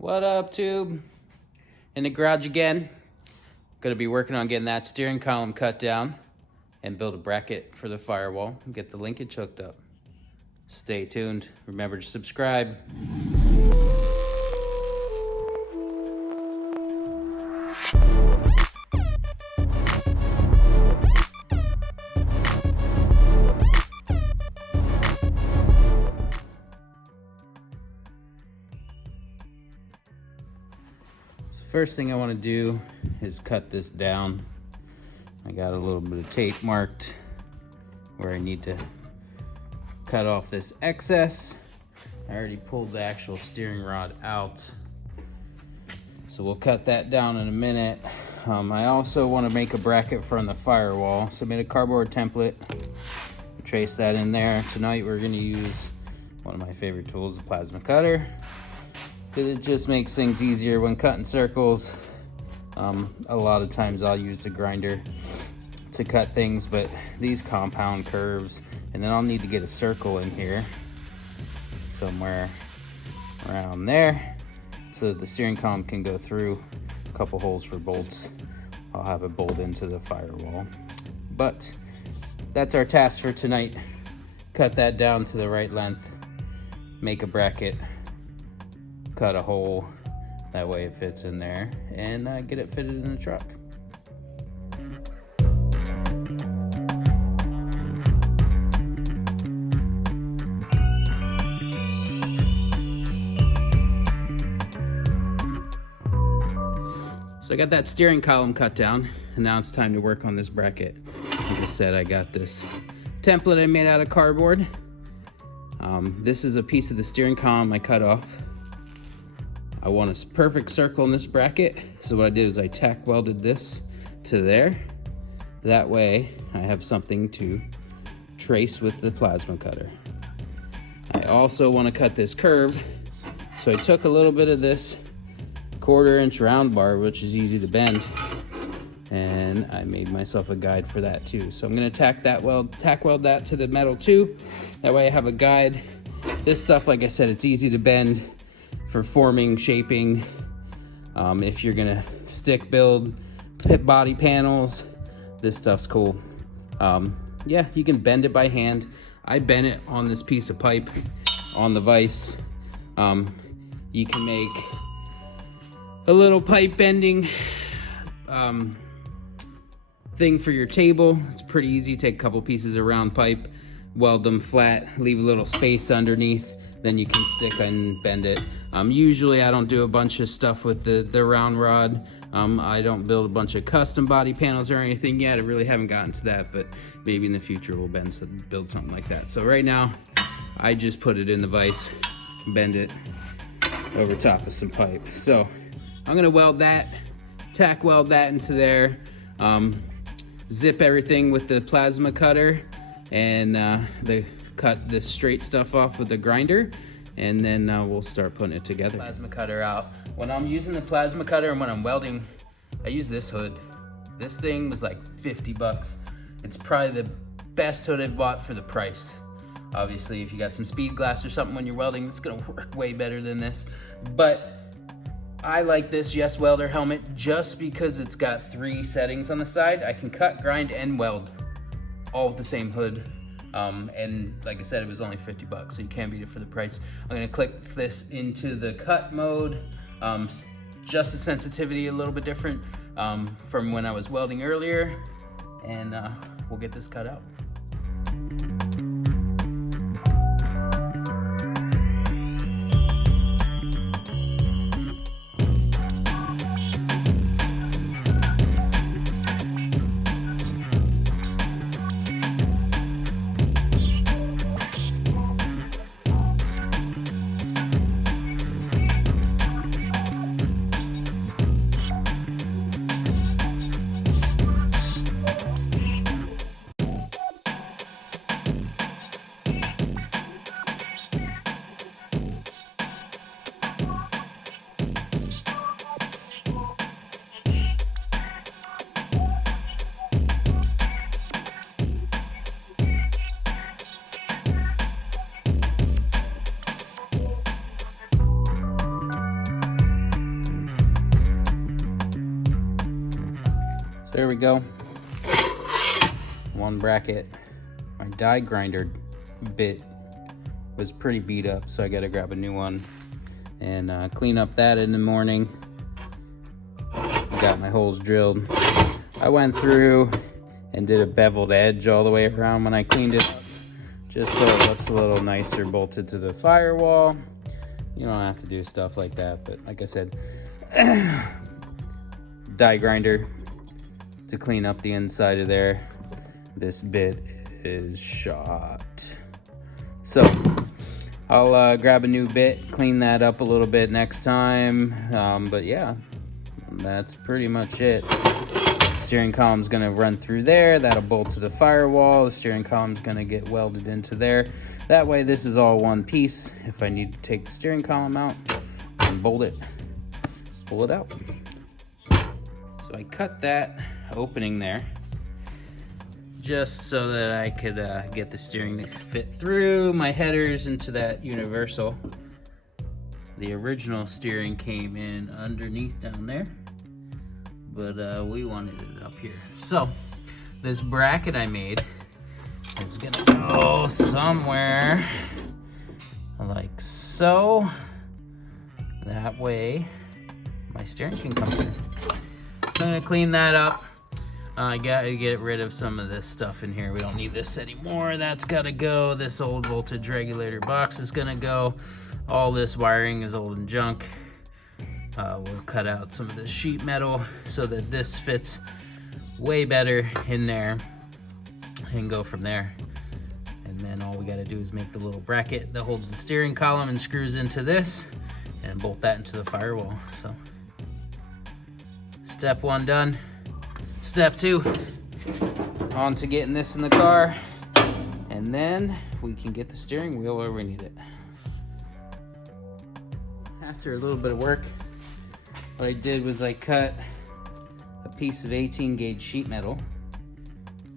What up, Tube? In the garage again. Gonna be working on getting that steering column cut down and build a bracket for the firewall and get the linkage hooked up. Stay tuned. Remember to subscribe. First thing I want to do is cut this down. I got a little bit of tape marked where I need to cut off this excess. I already pulled the actual steering rod out, so we'll cut that down in a minute. I also want to make a bracket for the firewall, so I made a cardboard template. Trace that in there. Tonight we're going to use one of my favorite tools, the plasma cutter, because it just makes things easier when cutting circles. A lot of times I'll use the grinder to cut things, but these compound curves, and then I'll need to get a circle in here somewhere around there so that the steering column can go through. A couple holes for bolts. I'll have it bolt into the firewall. But that's our task for tonight. Cut that down to the right length, make a bracket, cut a hole, that way it fits in there, and get it fitted in the truck. So I got that steering column cut down, and now it's time to work on this bracket. Like I said, I got this template I made out of cardboard. This is a piece of the steering column I cut off. I want a perfect circle in this bracket, so what I did is I tack welded this to there. That way I have something to trace with the plasma cutter. I also want to cut this curve, so I took a little bit of this 1/4 inch round bar, which is easy to bend, and I made myself a guide for that too. So I'm going to tack weld that to the metal too. That way I have a guide. This stuff, like I said, it's easy to bend for forming, shaping. If you're gonna stick build pit body panels, this stuff's cool. Yeah, you can bend it by hand. I bent it on this piece of pipe on the vise. You can make a little pipe bending thing for your table. It's pretty easy. Take a couple pieces of round pipe, weld them flat, leave a little space underneath, then you can stick and bend it. Usually I don't do a bunch of stuff with the round rod. I don't build a bunch of custom body panels or anything yet. I really haven't gotten to that, but maybe in the future we'll build something like that. So right now, I just put it in the vise, bend it over top of some pipe. So I'm gonna weld that, tack weld that into there, zip everything with the plasma cutter, and cut this straight stuff off with the grinder, and then we'll start putting it together. Plasma cutter out. When I'm using the plasma cutter and when I'm welding, I use this hood. This thing was like 50 bucks. It's probably the best hood I've bought for the price. Obviously, if you got some speed glass or something when you're welding, it's gonna work way better than this. But I like this Yes Welder helmet just because it's got 3 settings on the side. I can cut, grind, and weld all with the same hood. And like I said, it was only 50 bucks, so you can't beat it for the price. I'm gonna click this into the cut mode. Just the sensitivity a little bit different from when I was welding earlier, and we'll get this cut out. So there we go. One bracket. My die grinder bit was pretty beat up, so I gotta grab a new one and clean up that in the morning. Got my holes drilled. I went through and did a beveled edge all the way around when I cleaned it up, just so it looks a little nicer bolted to the firewall. You don't have to do stuff like that, but like I said, die grinder to clean up the inside of there. This bit is shot. So I'll grab a new bit, clean that up a little bit next time. But yeah, that's pretty much it. Steering column's gonna run through there. That'll bolt to the firewall. The steering column's gonna get welded into there. That way this is all one piece. If I need to take the steering column out and bolt it, pull it out. So I cut that opening there just so that I could get the steering to fit through my headers into that universal. The original steering came in underneath down there, but we wanted it up here. So this bracket I made is gonna go somewhere like so. That way my steering can come through. So I'm gonna clean that up. I gotta get rid of some of this stuff in here. We don't need this anymore. That's gotta go. This old voltage regulator box is gonna go. All this wiring is old and junk. We'll cut out some of this sheet metal so that this fits way better in there and go from there. And then all we gotta do is make the little bracket that holds the steering column and screws into this and bolt that into the firewall. So step one done. Step two, on to getting this in the car, and then we can get the steering wheel where we need it. After a little bit of work, what I did was I cut a piece of 18 gauge sheet metal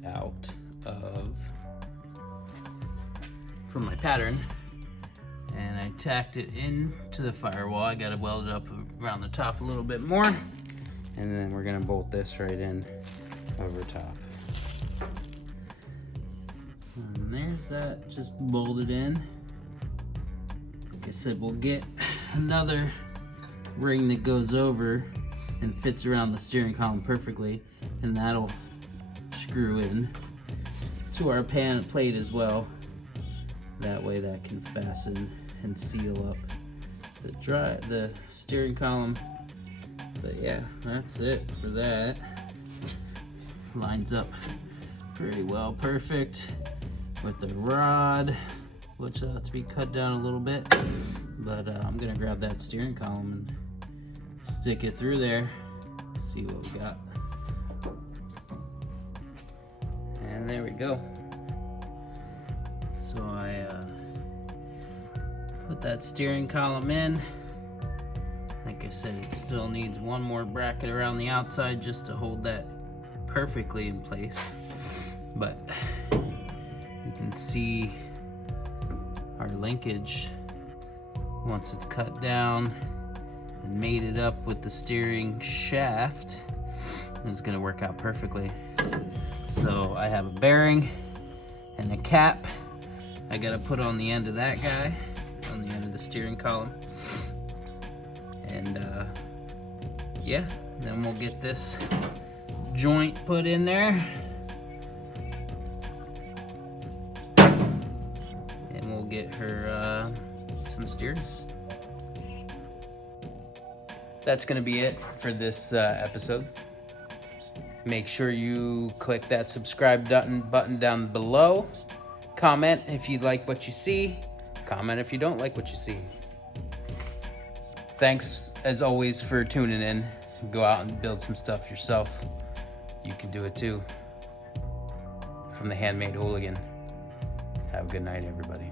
out from my pattern, and I tacked it into the firewall. I got to weld it up around the top a little bit more, and then we're gonna bolt this right in over top. And there's that, just bolted in. Like I said, we'll get another ring that goes over and fits around the steering column perfectly, and that'll screw in to our pan plate as well. That way that can fasten and seal up the steering column. But yeah, that's it for that. Lines up pretty well, perfect with the rod, which will have to be cut down a little bit. But I'm gonna grab that steering column and stick it through there, see what we got. And there we go. So I put that steering column in. Like I said, it still needs one more bracket around the outside just to hold that perfectly in place. But you can see our linkage once it's cut down and mated up with the steering shaft. It's gonna work out perfectly. So I have a bearing and a cap I gotta put on the end of that guy, on the end of the steering column. And yeah, then we'll get this joint put in there, and we'll get her some steering. That's gonna be it for this episode. Make sure you click that subscribe button down below. Comment if you like what you see. Comment if you don't like what you see. Thanks, as always, for tuning in. Go out and build some stuff yourself. You can do it too. From the Handmade Hooligan. Have a good night, everybody.